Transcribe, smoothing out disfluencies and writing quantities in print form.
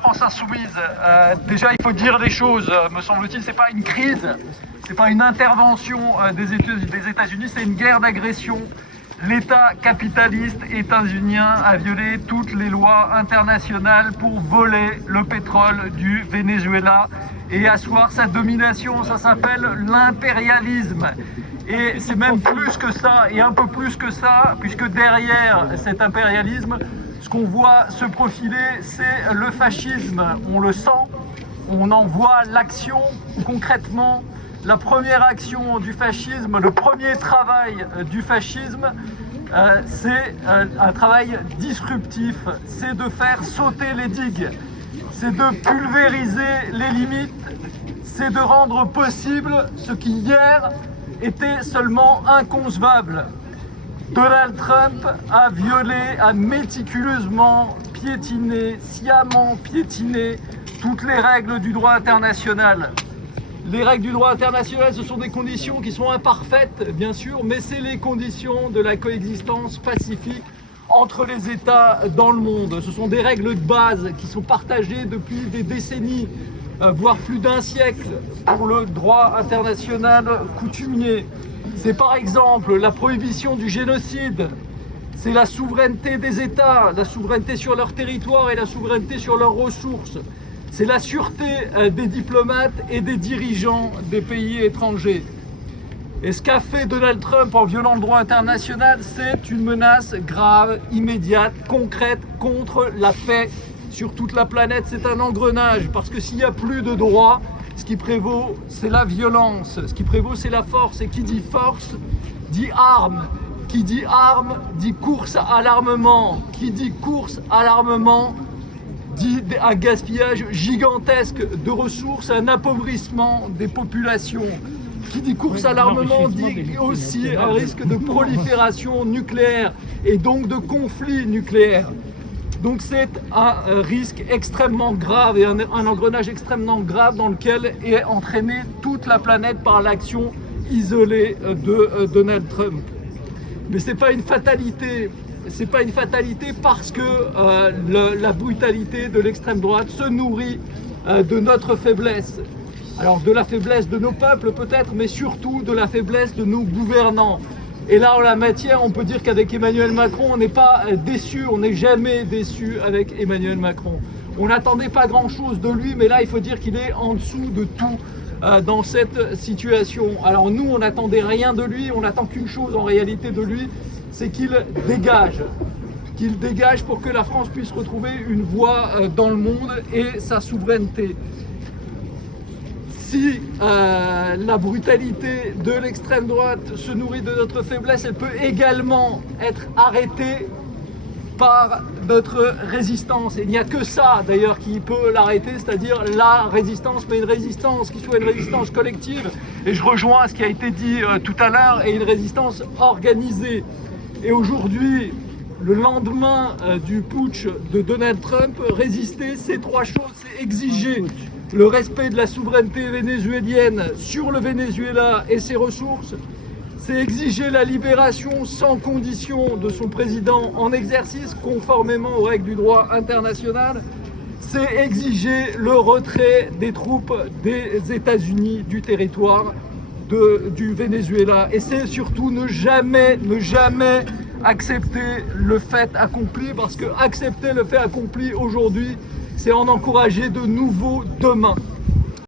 France Insoumise. Déjà, il faut dire les choses, me semble-t-il, c'est pas une crise, c'est pas une intervention des États-Unis, c'est une guerre d'agression. L'État capitaliste états-unien a violé toutes les lois internationales pour voler le pétrole du Venezuela et asseoir sa domination. Ça s'appelle l'impérialisme. Et c'est même plus que ça, et un peu plus que ça, puisque derrière cet impérialisme, ce qu'on voit se profiler, c'est le fascisme. On le sent, on en voit l'action concrètement. La première action du fascisme, le premier travail du fascisme, c'est un travail disruptif, c'est de faire sauter les digues, c'est de pulvériser les limites, c'est de rendre possible ce qui hier était seulement inconcevable. Donald Trump a violé, a méticuleusement piétiné, sciemment piétiné toutes les règles du droit international. Les règles du droit international, ce sont des conditions qui sont imparfaites, bien sûr, mais c'est les conditions de la coexistence pacifique entre les États dans le monde. Ce sont des règles de base qui sont partagées depuis des décennies, voire plus d'un siècle, pour le droit international coutumier. C'est par exemple la prohibition du génocide, c'est la souveraineté des États, la souveraineté sur leur territoire et la souveraineté sur leurs ressources. C'est la sûreté des diplomates et des dirigeants des pays étrangers. Et ce qu'a fait Donald Trump en violant le droit international, c'est une menace grave, immédiate, concrète contre la paix sur toute la planète. C'est un engrenage, parce que s'il n'y a plus de droit, ce qui prévaut, c'est la violence. Ce qui prévaut, c'est la force. Et qui dit force, dit arme. Qui dit arme, dit course à l'armement. Qui dit course à l'armement, dit un gaspillage gigantesque de ressources, un appauvrissement des populations. Qui dit course à l'armement dit aussi un risque de prolifération nucléaire et donc de conflit nucléaire. Donc c'est un risque extrêmement grave et un engrenage extrêmement grave dans lequel est entraînée toute la planète par l'action isolée de Donald Trump. Mais c'est pas une fatalité. C'est pas une fatalité parce que la brutalité de l'extrême droite se nourrit de notre faiblesse. Alors de la faiblesse de nos peuples peut-être, mais surtout de la faiblesse de nos gouvernants. Et là en la matière, on peut dire qu'avec Emmanuel Macron, on n'est pas déçu, on n'est jamais déçu avec Emmanuel Macron. On n'attendait pas grand-chose de lui, mais là il faut dire qu'il est en dessous de tout dans cette situation. Alors nous, on n'attendait rien de lui, on n'attend qu'une chose en réalité de lui, c'est qu'il dégage pour que la France puisse retrouver une voie dans le monde et sa souveraineté. Si la brutalité de l'extrême droite se nourrit de notre faiblesse, elle peut également être arrêtée par notre résistance. Et il n'y a que ça d'ailleurs qui peut l'arrêter, c'est-à-dire la résistance, mais une résistance qui soit une résistance collective. Et je rejoins ce qui a été dit tout à l'heure, et une résistance organisée. Et aujourd'hui, le lendemain du putsch de Donald Trump, résister, c'est trois choses. C'est exiger le respect de la souveraineté vénézuélienne sur le Venezuela et ses ressources. C'est exiger la libération sans condition de son président en exercice, conformément aux règles du droit international. C'est exiger le retrait des troupes des États-Unis du territoire du Venezuela. Et c'est surtout ne jamais accepter le fait accompli, parce que accepter le fait accompli aujourd'hui, c'est en encourager de nouveaux demain.